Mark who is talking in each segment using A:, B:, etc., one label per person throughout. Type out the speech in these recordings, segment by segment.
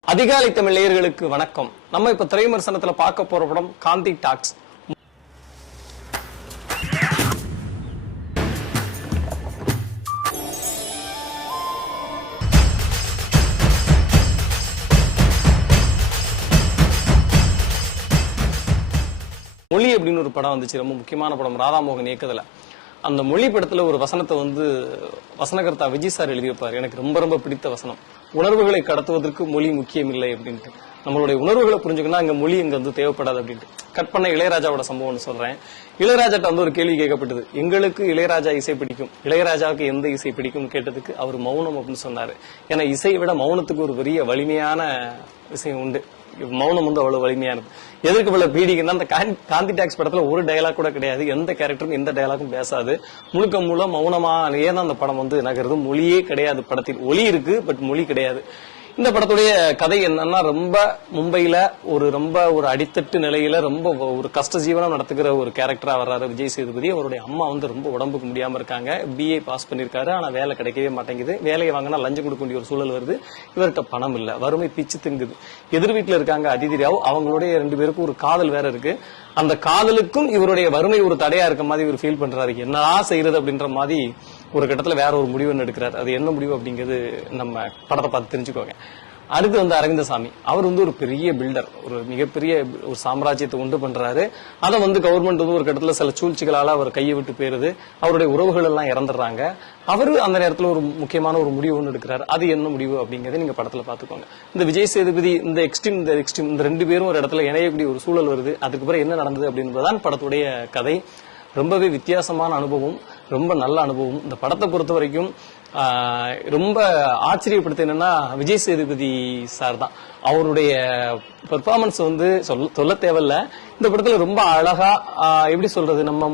A: அதிகாலை தமிழ் நேயர்களுக்கு வணக்கம். நம்ம இப்ப திரை விமர்சனத்துல பார்க்க போற படம் காந்தி டாக்ஸ். மொழி அப்படின்னு ஒரு படம் வந்துச்சு. ரொம்ப முக்கியமான படம். ராதாமோகன் இயக்கத்துல. அந்த மொழி படத்துல ஒரு வசனத்தை வந்து வசனகர்த்தா விஜய் சார் எழுதியிருப்பார். எனக்கு ரொம்ப ரொம்ப பிடித்த வசனம். உணர்வுகளை கடத்துவதற்கு மொழி முக்கியம் இல்லை அப்படின்ட்டு. நம்மளுடைய உணர்வுகளை புரிஞ்சுக்கணும் அங்க மொழி இங்க வந்து தேவைப்படாது அப்படின்ட்டு. கட் பண்ண இளையராஜாவோட சம்பவம்னு சொல்றேன். இளையராஜாட்ட வந்து ஒரு கேள்வி கேட்கப்பட்டது. எங்களுக்கு இளையராஜா இசை பிடிக்கும். இளையராஜாவுக்கு எந்த இசை பிடிக்கும் கேட்டதுக்கு அவர் மௌனம் அப்படின்னு சொன்னாரு. ஏன்னா இசையை விட மௌனத்துக்கு ஒரு பெரிய வலிமையான விஷயம் உண்டு. மௌனம் வந்து அவ்வளவு வலிமையானது எதற்கு இவ்வளவு பீடிங்கன்னா அந்த காந்தி- டாக்ஸ் படத்துல ஒரு டயலாக் கூட கிடையாது. எந்த கேரக்டரும் எந்த டயலாக்கும் பேசாது. முழுக்க முழு மௌனமா ஏன் அந்த படம் வந்து நகருது. மொழியே கிடையாது படத்தில். ஒலி இருக்கு பட் மொழி கிடையாது. இந்த படத்துடைய கதை என்னன்னா ரொம்ப மும்பையில ஒரு ரொம்ப ஒரு அடித்தட்டு நிலையில ரொம்ப ஒரு கஷ்ட ஜீவனம் நடத்துகிற ஒரு கேரக்டரா வர்றாரு விஜய் சேதுபதி. அவருடைய அம்மா வந்து ரொம்ப உடம்புக்கு முடியாம இருக்காங்க. பிஏ பாஸ் பண்ணிருக்காரு. ஆனா வேலை கிடைக்கவே மாட்டேங்குது. வேலையை வாங்கினா லஞ்சம் கொடுக்க வேண்டிய ஒரு சூழல் வருது. இவர்கிட்ட பணம் இல்ல. வறுமை பிச்சு திங்குது. எதிர் வீட்டுல இருக்காங்க அதிதி அவங்களுடைய ரெண்டு பேருக்கும் ஒரு காதல் வேற இருக்கு. அந்த காதலுக்கும் இவருடைய வறுமை ஒரு தடையா இருக்க மாதிரி இவர் ஃபீல் பண்றாரு. என்னடா செய்யறது அப்படின்ற மாதிரி ஒரு கட்டத்தில் வேற ஒரு முடிவு ஒன்று எடுக்கிறார். அது என்ன முடிவு அப்படிங்கிறது நம்ம படத்தை பார்த்து தெரிஞ்சுக்கோங்க. அடுத்து வந்து அரவிந்தசாமி. அவர் வந்து ஒரு பெரிய பில்டர் ஒரு மிகப்பெரிய ஒரு சாம்ராஜ்யத்தை உண்டு பண்றாரு. அதை வந்து கவர்மெண்ட் வந்து ஒரு கட்டத்தில் சில சூழ்ச்சிகளால அவர் கையை விட்டு போயிருது. அவருடைய உறவுகள் எல்லாம் இறந்துடுறாங்க. அவரு அந்த நேரத்தில் ஒரு முக்கியமான ஒரு முடிவு ஒன்று எடுக்கிறாரு. அது என்ன முடிவு அப்படிங்கறத நீங்க படத்துல பாத்துக்கோங்க இந்த விஜய் சேதுபதி இந்த எக்ஸ்ட்ரீம் இந்த எக்ஸ்ட்ரீம் இந்த ரெண்டு பேரும் ஒரு இடத்துல இணையக்கூடிய ஒரு சூழல் வருது. அதுக்கு பிறகு என்ன நடந்தது அப்படின்றதான் படத்துடைய கதை. ரொம்பவே வித்தியாசமான அனுபவம் ரொம்ப நல்ல அனுபவம். இந்த படத்தை பொறுத்த வரைக்கும் ரொம்ப ஆச்சரியப்படுத்த என்னன்னா விஜய் சேதுபதி சார் தான். அவருடைய பெர்ஃபார்மன்ஸ் வந்து சொல்ல சொல்ல தேவையில்ல. இந்த படத்துல ரொம்ப அழகா எப்படி சொல்றது நம்ம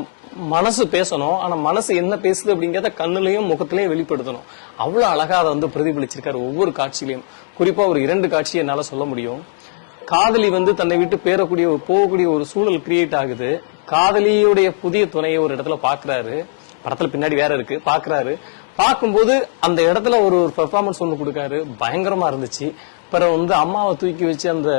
A: மனசு பேசணும். ஆனா மனசு என்ன பேசுது அப்படிங்கறத கண்ணுலயும் முகத்திலயும் வெளிப்படுத்தணும். அவ்வளவு அழகா அதை வந்து பிரதிபலிச்சிருக்காரு ஒவ்வொரு காட்சியிலையும். குறிப்பா ஒரு இரண்டு காட்சியை என்னால சொல்ல முடியும். காதலி வந்து தன்னை விட்டு பேரக்கூடிய ஒரு போகக்கூடிய ஒரு சூழல் கிரியேட் ஆகுது. காதலியுடைய புதிய துணையை ஒரு இடத்துல பாக்குறாரு படத்துல பின்னாடி வேற இருக்கு. பாக்குறாரு பார்க்கும்போது அந்த இடத்துல ஒரு ஒரு பெர்ஃபார்மன்ஸ் ஒன்று கொடுக்காரு. பயங்கரமா இருந்துச்சு. பிறகு வந்து அம்மாவை தூக்கி வச்சு அந்த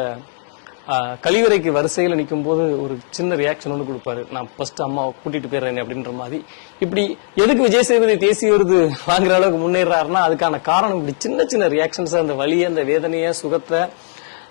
A: கழிவறைக்கு வரிசையில் நிற்கும் போது ஒரு சின்ன ரியாக்ஷன் ஒன்று கொடுப்பாரு. நான் ஃபர்ஸ்ட் அம்மாவை கூட்டிட்டு போயிடுறேன் அப்படின்ற மாதிரி. இப்படி எதுக்கு விஜய் சேதுபதி தேசிய விருது வாங்குற அளவுக்கு முன்னேறாருன்னா அதுக்கான காரணம் இப்படி சின்ன சின்ன ரியாக்ஷன்ஸ் அந்த வலியை அந்த வேதனையை சுகத்தை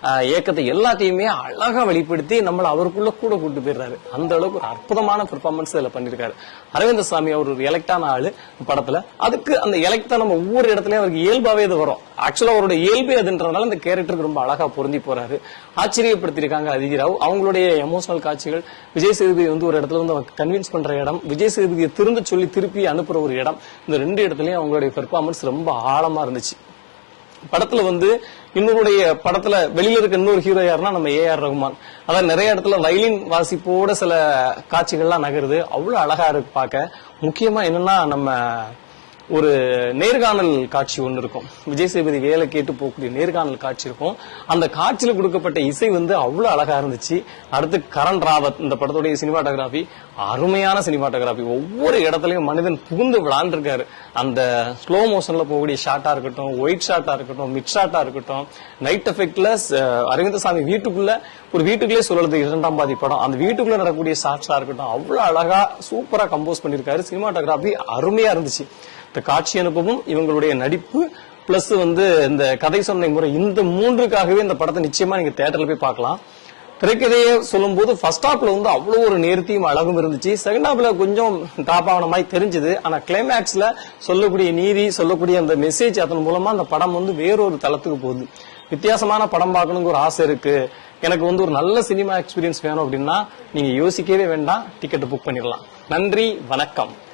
A: இயக்கத்தை எல்லாத்தையுமே அழகா வெளிப்படுத்தி நம்மளை அவருக்குள்ள கூட கூட்டு போயிடுறாரு. அந்த அளவுக்கு ஒரு அற்புதமான பெர்ஃபார்மன்ஸ் இதுல பண்ணிருக்காரு. அரவிந்த சாமி அவர் ஒரு எலக்டான ஆளு படத்துல. அதுக்கு அந்த எலக்டா நம்ம ஒவ்வொரு இடத்துலயும் அவருக்கு இயல்பாவே இது வரும். ஆக்சுவலா அவரோட இயல்பே அதுன்றதுனால அந்த கேரக்டருக்கு ரொம்ப அழகா பொருந்தி போறாரு. ஆச்சரியப்படுத்திருக்காங்க அதிகிராவ் அவங்களுடைய எமோஷனல் காட்சிகள் விஜய் சேதுபதி வந்து ஒரு இடத்துல வந்து கன்வின்ஸ் பண்ற இடம் விஜய் சேதுபதியை திருந்த சொல்லி திருப்பி அனுப்புற ஒரு இடம் இந்த ரெண்டு இடத்துலயும் அவங்களுடைய பெர்ஃபார்மன்ஸ் ரொம்ப ஆழமா இருந்துச்சு. படத்துல வந்து இன்னொருடைய படத்துல வெளியில இருக்க இன்னொரு ஹீரோ யாருன்னா நம்ம ஏ ஆர் ரகுமான். அதான் நிறைய இடத்துல வயலின் வாசிப்போட சில காட்சிகள்லாம் நகருது. அவ்வளவு அழகா இருக்கு பார்க்க. முக்கியமா என்னன்னா நம்ம ஒரு நேர்காணல் காட்சி ஒன்று இருக்கும். விஜய் சேதுபதி வேலை கேட்டு போகக்கூடிய நேர்காணல் காட்சி இருக்கும். அந்த காட்சியில் கொடுக்கப்பட்ட இசை வந்து அவ்வளோ அழகா இருந்துச்சு. அடுத்து கரண் ராவத் இந்த படத்துடைய சினிமாட்டோகிராஃபி அருமையான சினிமாட்டோகிராஃபி. ஒவ்வொரு இடத்துலையும் மனிதன் புகுந்து விளாண்டுருக்காரு. அந்த ஸ்லோ மோஷன்ல போகக்கூடிய ஷாட்டா இருக்கட்டும் ஒயிட் ஷாட்டா இருக்கட்டும் மிட் ஷாட்டா இருக்கட்டும் நைட் எஃபெக்ட்ல அரவிந்தசாமி வீட்டுக்குள்ள ஒரு வீட்டுக்குள்ளே சொல்றது இரண்டாம் பாதி படம். அந்த வீட்டுக்குள்ள நடக்கக்கூடிய ஷாட்ஸா இருக்கட்டும் அவ்வளவு அழகா சூப்பரா கம்போஸ் பண்ணிருக்காரு. சினிமாட்டோகிராஃபி அருமையா இருந்துச்சு. இந்த காட்சி அனுபவம் இவங்களுடைய நடிப்பு பிளஸ் வந்து இந்த கதை சொன்ன முறை இந்த மூன்றுக்காகவே இந்த படத்தை நிச்சயமா நீங்க தேட்டர்ல போய் பார்க்கலாம். திரைக்கதையை சொல்லும்போது ஃபர்ஸ்ட் ஹாப்ல வந்து அவ்வளவு ஒரு நேர்த்தியும் அழகும் இருந்துச்சு. செகண்ட் ஹாப்ல கொஞ்சம் டாப் மாதிரி தெரிஞ்சது. ஆனா கிளைமேக்ஸ்ல சொல்லக்கூடிய நீதி சொல்லக்கூடிய அந்த மெசேஜ் அதன் மூலமா அந்த படம் வந்து வேறொரு தளத்துக்கு போகுது. வித்தியாசமான படம் பார்க்கணுங்க ஒரு ஆசை இருக்கு. எனக்கு வந்து ஒரு நல்ல சினிமா எக்ஸ்பீரியன்ஸ் வேணும் அப்படின்னா நீங்க யோசிக்கவே வேண்டாம். டிக்கெட் புக் பண்ணிடலாம். நன்றி வணக்கம்.